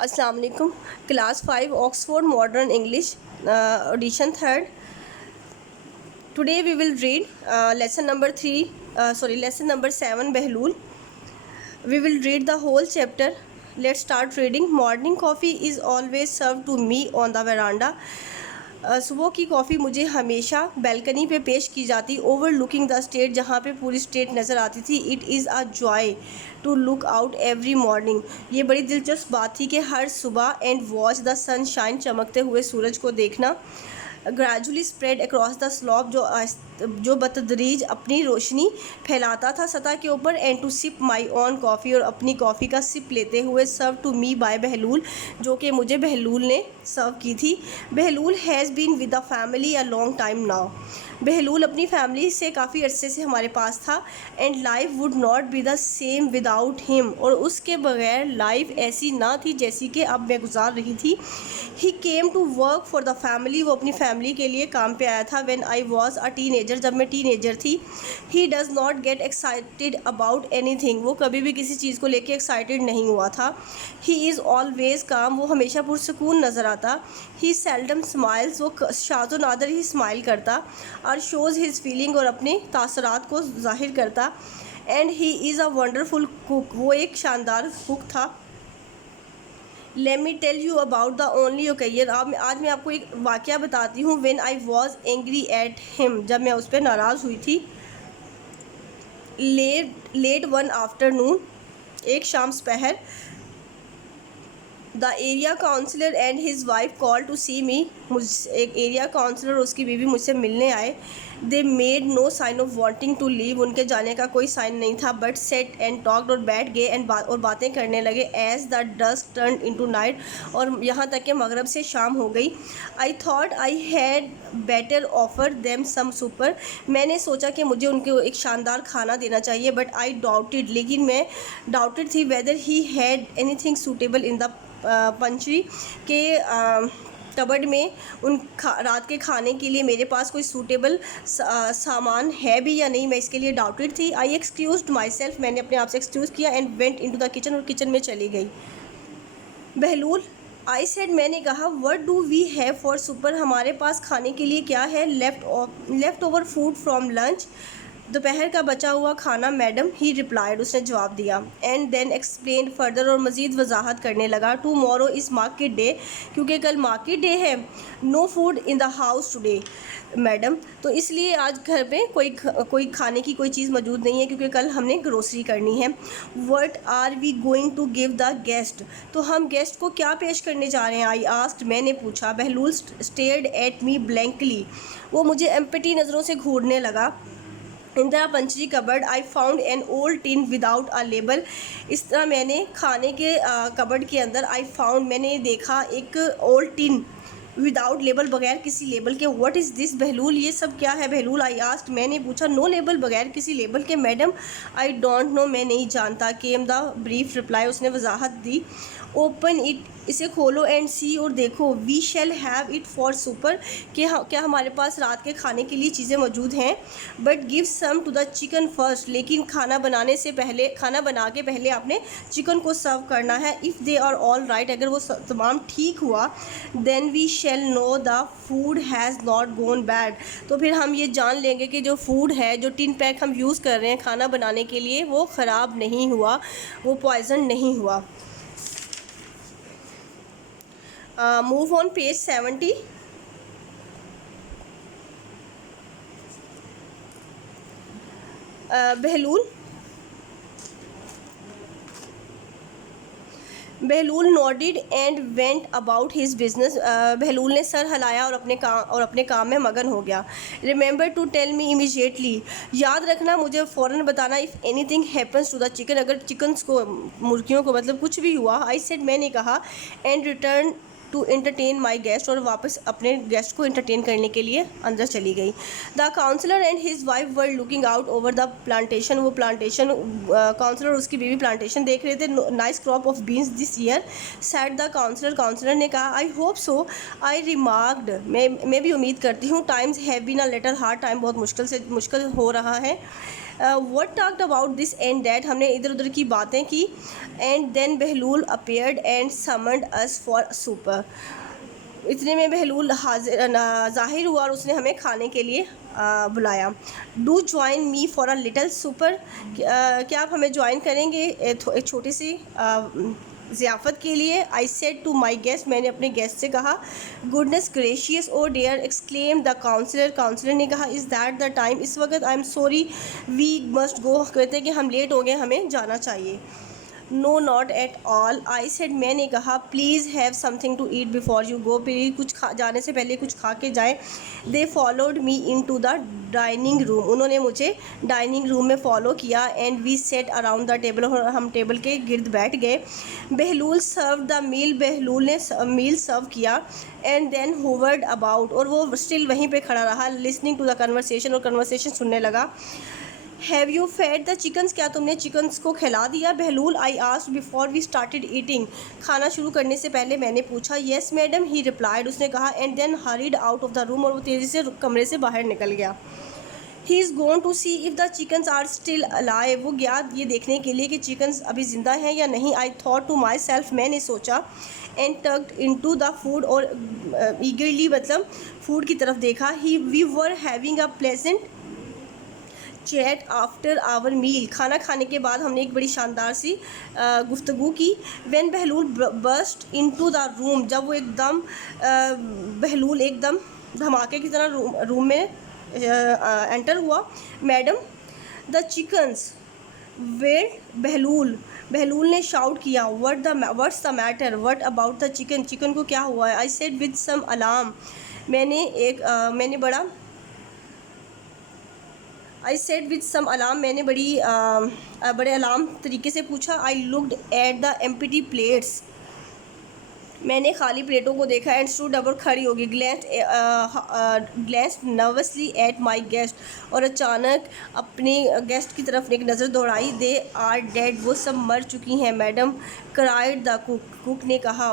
अस्सलाम वालेकुम। Class 5 Oxford modern English edition 3rd। Today we will read lesson number 7 Bahlul. We will read the whole chapter. Let's start reading. Morning coffee is always served to me on the veranda. सुबह की coffee मुझे हमेशा balcony पे पेश की जाती, over looking the state, जहाँ पे पूरी स्टेट नज़र आती थी। It is a joy to look out every morning. ये बड़ी दिलचस्प बात थी कि हर सुबह एंड वॉच द सनशाइन, चमकते हुए सूरज को देखना। Gradually spread across the slope, जो बतदरीज अपनी रोशनी फैलाता था सतह के ऊपर। And to sip my own coffee, और अपनी कॉफ़ी का सिप लेते हुए। सर्व टू मी बाय बहलूल, जो कि मुझे बहलूल ने सर्व की थी। Bahlool has been with the family a long time now. Bahlool अपनी फैमिली से काफ़ी अरसे से हमारे पास था। And life would not be the same without him, और उसके बगैर लाइफ ऐसी ना थी जैसी कि अब मैं गुजार रही थी। He came to work for the family, वो अपनी फैमिली के लिए काम पे आया था। When I was a teenager, जब मैं टीनेजर थी। He does not get excited about anything, वो कभी भी किसी चीज़ को लेके एक्साइटेड नहीं हुआ था। ही इज़ ऑलवेज काम, वो हमेशा पुरसकून नज़र आता। ही सेल्डम स्माइल्स, वो शाज़ो नादर ही स्माइल करता। और शोज़ हिज फीलिंग, और अपने तासरात को जाहिर करता। And he is a wonderful cook, वो एक शानदार कुक था। Let me tell you about the only occasion, आज मैं आपको एक वाक़या बताती हूँ। When I was angry at him, जब मैं उस पर नाराज़ हुई थी। लेट वन आफ्टरनून, एक शाम सपहर। The area councillor and his wife call to see me, एक एरिया काउंसलर और उसकी बीवी मुझसे मिलने आए। They made no sign of wanting to leave, उनके जाने का कोई साइन नहीं था। बट सेट एंड टॉक्ड, और बैठ गए और बातें करने लगे। As the dusk turn into night, और यहाँ तक कि मगरब से शाम हो गई। I thought I had better offer them some supper, मैंने सोचा कि मुझे उनको एक शानदार खाना देना चाहिए। बट आई डाउटेड, लेकिन मैं डाउटेड थी whether he had anything suitable in the pantry, के कबर्ड में रात के खाने के लिए मेरे पास कोई सूटेबल सामान है भी या नहीं, मैं इसके लिए डाउटेड थी। आई एक्सक्यूज्ड माई सेल्फ, मैंने अपने आप से एक्सक्यूज़ किया। And went into the kitchen, और किचन में चली गई। बहलूल, आई सेड, मैंने कहा, what do we have for supper, हमारे पास खाने के लिए क्या है। Leftover food from lunch, दोपहर का बचा हुआ खाना मैडम, ही रिप्लाइड, उसने जवाब दिया। एंड देन एक्सप्लेन फर्दर, और मज़ीद वजाहत करने लगा। टुमारो इज़ मार्केट डे, क्योंकि कल मार्केट डे है। No food in the house today madam, तो इसलिए आज घर पे कोई खाने की कोई चीज़ मौजूद नहीं है, क्योंकि कल हमने ग्रोसरी करनी है। What are we going to give the guest, तो हम गेस्ट को क्या पेश करने जा रहे हैं। आई आस्क्ड, मैंने पूछा। Bahlool stared at me blankly, वो मुझे एम्प्टी नज़रों से घूरने लगा। In the pantry cupboard I found an old tin without a label, इस तरह मैंने खाने के कबर्ड के अंदर मैंने देखा एक ओल्ड टिन विदाउट लेबल, बगैर किसी लेबल के। व्हाट इज़ दिस बहलूल, ये सब क्या है बहलूल। आई आस्क्ड, मैंने पूछा। नो लेबल, बगैर किसी लेबल के मैडम। आई डोंट नो, मैं नहीं जानता। केम द ब्रीफ रिप्लाई, उसने वजाहत दी। ओपन इट, इसे खोलो। एंड सी, और देखो। We shall have it for supper, क्या हमारे पास रात के खाने के लिए चीज़ें मौजूद हैं। But give some to the chicken first, लेकिन खाना बना के पहले आपने चिकन को सर्व करना है। If they are all right, अगर वो तमाम ठीक हुआ। Then we shall know the food has not gone bad, तो फिर हम ये जान लेंगे कि जो फूड है, जो टिन पैक हम यूज़ कर रहे हैं खाना बनाने के लिए, वो ख़राब नहीं हुआ, वो पॉइजन नहीं हुआ। Move on page 70। Bahlool nodded and went about his business, Bahlool ने सर हिलाया और अपने काम में मगन हो गया। Remember to tell me immediately, याद रखना, मुझे फ़ौरन बताना। If anything happens to the chicken, अगर चिकन्स को, मुर्गियों को मतलब कुछ भी हुआ। आई सेड, मैंने कहा। And return to entertain my guest, और वापस अपने गेस्ट को एंटरटेन करने के लिए अंदर चली गई। The counsellor and his wife were looking out over the plantation, वो प्लांटेशन, काउंसलर और उसकी बीवी प्लांटेशन देख रहे थे। Nice crop of beans this year, said the counsellor ने कहा। I hope so, I remarked, मैं भी उम्मीद करती हूँ। Times have been a little hard, time बहुत मुश्किल हो रहा है। What talked about this and that, हमने इधर उधर की बातें की. And then Bahlool appeared and summoned us for supper. इतने में बहलूल ज़ाहिर हुआ और उसने हमें खाने के लिए बुलाया. Do join me for a little super, क्या आप हमें ज्वाइन करेंगे एक छोटी सी ज़ियाफ़त के लिए. I said to my guest, मैंने अपने गेस्ट से कहा. Goodness gracious oh dear exclaim the counsellor, counsellor ने कहा. इज़ दैट द टाइम, इस वक्त. I am sorry we must go, कहते हैं कि हम लेट हो गए, हमें जाना चाहिए. No not at all, I said, मैंने कहा. Please have something to eat before you go, please कुछ जाने से पहले कुछ खा के जाएँ. They followed me in to the dining room, उन्होंने मुझे डाइनिंग रूम में फ़ॉलो किया. And we sat around the table, और हम टेबल के गिर्द बैठ गए. बहलूल सर्व द मील, बहलूल ने मील सर्व किया. एंड देन होवर्ड अबाउट, और वो स्टिल वहीं पे खड़ा रहा. लिसनिंग टू द कन्वर्सेशन, और कन्वर्सेशन सुनने लगा. Have you fed the chickens, क्या तुमने चिकन्स को खिला दिया. Bahlool, I asked before we started eating, खाना शुरू करने से पहले मैंने पूछा. येस मैडम, ही रिप्लाइड, उसने कहा. And then hurried out of the room, और वो तेज़ी से कमरे से बाहर निकल गया. He is going to see if the chickens are still alive, वो गया ये देखने के लिए कि चिकन्स अभी ज़िंदा हैं या नहीं. I thought to myself, मैंने सोचा. And tucked into to food फूड, और ईगरली मतलब फूड की तरफ देखा. We were having a pleasant chat after our meal, खाना खाने के बाद हमने एक बड़ी शानदार सी गुफ्तगू की. When Bahlool burst into the room, जब वो एकदम बहलूल एकदम धमाके की तरह रूम में एंटर हुआ. Madam the chickens, where Bahlul, बहलूल ने शाउट किया. What's the matter, what about the chicken, chicken को क्या हुआ है. I said with some alarm, मैंने बड़ा I said with some alarm, मैंने बड़े अलार्म तरीके से पूछा. I looked at the empty plates, मैंने खाली प्लेटों को देखा. एंड स्टूड अप, खड़ी होगी. Glanced nervously at my guest, और अचानक अपने गेस्ट की तरफ एक नज़र दौड़ाई. दे आर डेड, वो सब मर चुकी हैं madam. Cried the cook, cook ने कहा.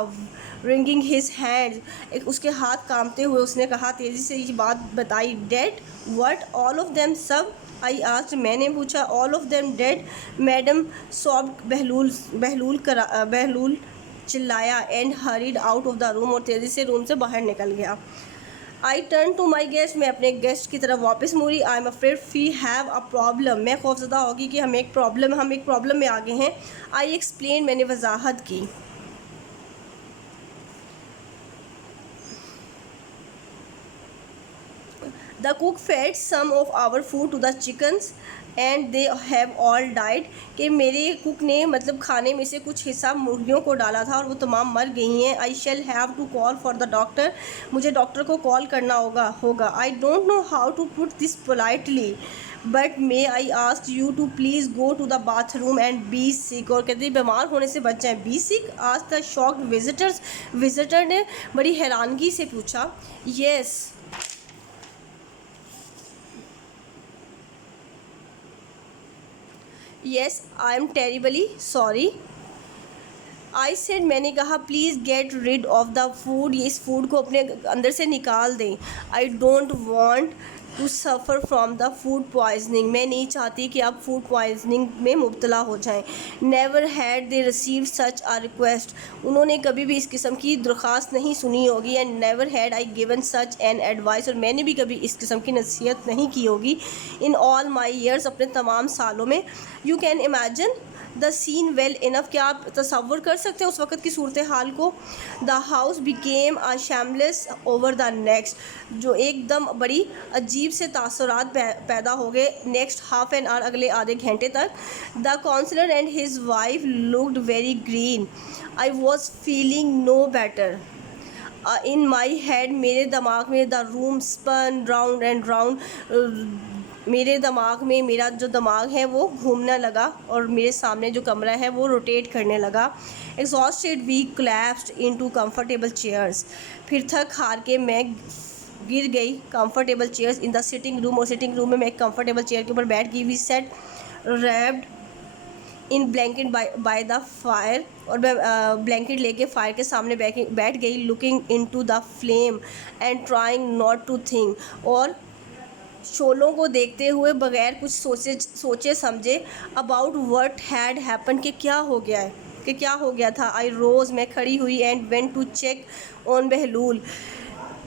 रिंगिंग हिज हैंड, उसके हाथ कांपते हुए उसने कहा, तेज़ी से ये बात बताई. Dead what, all of them, सब. आई आस्क्ड, मैंने पूछा. All of them dead madam, sobbed Bahlool चिल्लाया. And hurried out of the room, और तेज़ी से रूम से बाहर निकल गया. I turn to my guest, मैं अपने गेस्ट की तरफ वापस मुड़ी. I am afraid we have a problem, मैं खौफजदा होगी कि हम एक प्रॉब्लम में आ गए हैं. आई एक्सप्लेन, मैंने वजाहत की. The cook fed some of our food to the chickens and they have all died, कि मेरे कुक ने मतलब खाने में से कुछ हिस्सा मुर्गियों को डाला था और वो तमाम मर गई हैं. I shall have to call for the doctor, मुझे डॉक्टर को कॉल करना होगा. I don't know how to put this politely, but may I ask you to please go to the bathroom and be sick, और कहते हैं बीमार होने से बच जाएं. Be sick, asked the shocked visitors, visitor ने बड़ी हैरानगी से पूछा. Yes, yes, I am terribly sorry. I said, मैंने कहा. Please get rid of the food, ये इस फूड को अपने अंदर से निकाल दें. I don't want to suffer from the food poisoning, मैं नहीं चाहती कि आप फूड पॉइजनिंग में मुब्तला हो जाएं. Never had they receive such a request, उन्होंने कभी भी इस किस्म की दरख्वास्त नहीं सुनी होगी. And never had I given such an advice, और मैंने भी कभी इस किस्म की नसीहत नहीं की होगी. इन ऑल माई ईयर्स, अपने तमाम सालों में. You can imagine the scene well enough, क्या आप तसव्वुर कर सकते हैं उस वक़्त की सूरत हाल को. The house became a shambles over the next, जो एकदम बड़ी अजीब से तासुरात पैदा हो गए नेक्स्ट हाफ एन आवर, अगले आधे घंटे तक. The counsellor and his wife looked very green. I was feeling no better. In my head, मेरे दिमाग में. The room spun round and round, मेरे दिमाग में, मेरा जो दिमाग है वो घूमने लगा और मेरे सामने जो कमरा है वो रोटेट करने लगा. Exhausted we collapsed into comfortable chairs, फिर थक हार के मैं गिर गई comfortable chairs in the sitting room, और सिटिंग रूम में मैं एक कंफर्टेबल चेयर के ऊपर बैठ गई. We sat wrapped in blanket by the fire, और मैं ब्लैंकेट लेके फायर के सामने बैठ गई. Looking into the flame and trying not to think, और शोलों को देखते हुए बगैर कुछ सोचे समझे अबाउट व्हाट हैड हैपन, कि क्या हो गया है, कि क्या हो गया था। आई रोज़, मैं खड़ी हुई, and went to check on Bahlool,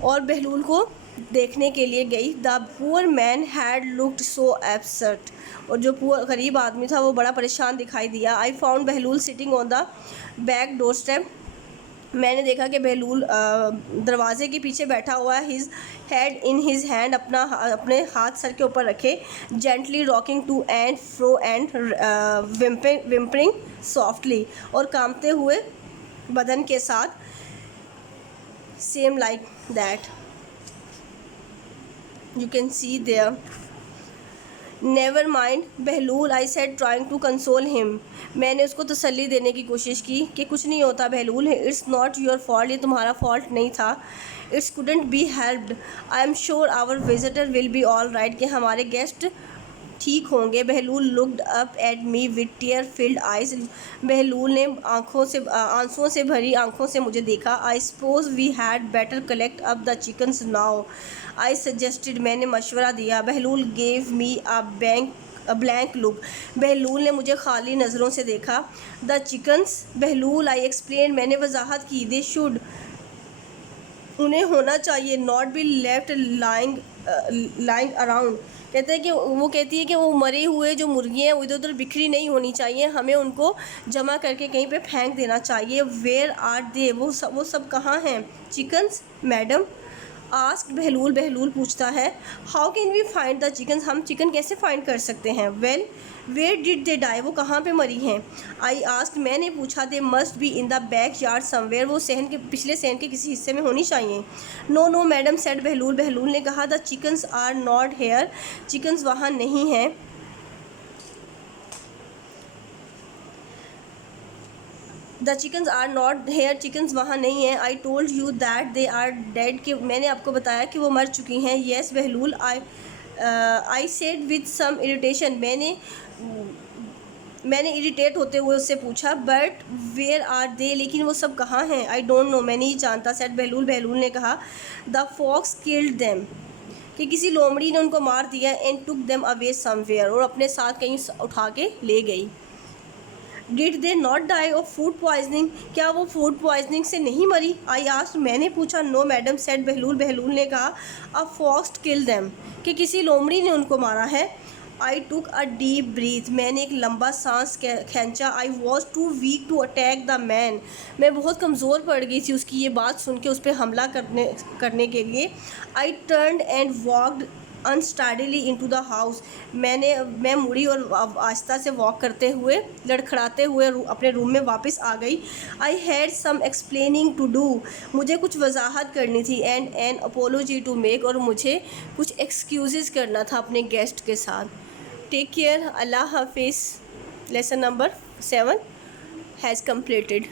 और बहलूल को देखने के लिए गई। The poor man had looked so upset, और जो पुअर गरीब आदमी था वो बड़ा परेशान दिखाई दिया। I found Bahlool sitting on the back doorstep, मैंने देखा कि बहलूल दरवाजे के पीछे बैठा हुआ है। His head in his hand, अपने हाथ सर के ऊपर रखे, gently rocking to and fro and whimpering softly, और कांपते हुए बदन के साथ, same like that you can see there. Never mind Bahlool, I said trying to console him, मैंने उसको तसल्ली देने की कोशिश की कि कुछ नहीं होता Bahlool, it's not your fault, ये तुम्हारा फॉल्ट नहीं था। It's couldn't be helped, I am sure our visitor will be all right, कि हमारे गेस्ट ठीक होंगे। Bahlool looked up at me with tear filled eyes, Bahlool ने आंसुओं से भरी आंखों से मुझे देखा। I suppose we had better collect up the chickens now, I suggested, मैंने मशवरा दिया। Bahlool gave me a blank look, बहलूल ने मुझे खाली नज़रों से देखा। द चिकन्स बहलूल, आई एक्सप्लेन, मैंने वजाहत की। दे शुड, उन्हें होना चाहिए, not be left lying around, कहते हैं कि वो कहती है कि वो मरे हुए जो मुर्गियाँ हैं वो इधर उधर बिखरी नहीं होनी चाहिए, हमें उनको जमा करके कहीं पे फेंक देना चाहिए। वेयर आर दे, वो सब कहाँ हैं? Chickens madam, asked Bahlool, Bahlool पूछता है। How can we find the chickens, हम चिकन कैसे फाइंड कर सकते हैं? Well where did they die, वो कहाँ पे मरी हैं? आई आस्क्ड, मैंने पूछा। They must be in the back yard somewhere, वो पिछले सहन के किसी हिस्से में होनी चाहिए। No no madam said Bahlool, बहलूल ने कहा। The chickens are not here, chickens वहाँ नहीं हैं। The chickens are not here, chickens वहाँ नहीं हैं। I told you that they are dead, कि मैंने आपको बताया कि वो मर चुकी हैं। Yes Bahlool, I said with some irritation, मैंने इरिटेट होते हुए उससे पूछा। बट वेयर आर दे, लेकिन वो सब कहाँ हैं? आई डोंट नो, मैं नहीं जानता। सेड बहलूल, बहलूल ने कहा। द फॉक्स किल्ड देम, कि किसी लोमड़ी ने उनको मार दिया। And took them away somewhere, और अपने साथ कहीं उठा के ले गई। Did they not die of food poisoning, क्या वो फूड पॉइजनिंग से नहीं मरी? आई आस्क्ड, मैंने पूछा। नो मैडम सेड बहलूल, बहलूल ने कहा। अ फॉक्स किल देम, कि किसी लोमड़ी ने उनको मारा है। आई टुक अ डीप ब्रीथ, मैंने एक लंबा सांस खींचा। I was too weak to attack the man, मैं बहुत कमज़ोर पड़ गई थी उसकी ये बात सुन के, उस पर हमला करने के लिए। I turned and walked unsteadily into the house, मैं मुड़ी और आहिस्ता से वॉक करते हुए, लड़खड़ाते हुए अपने रूम में वापस आ गई। I had some explaining to do, मुझे कुछ वजाहत करनी थी। And an apology to make, और मुझे कुछ एक्सक्यूज़ करना था अपने गेस्ट के साथ। टेक केयर, अल्लाह हाफिज़। Lesson number 7 has completed.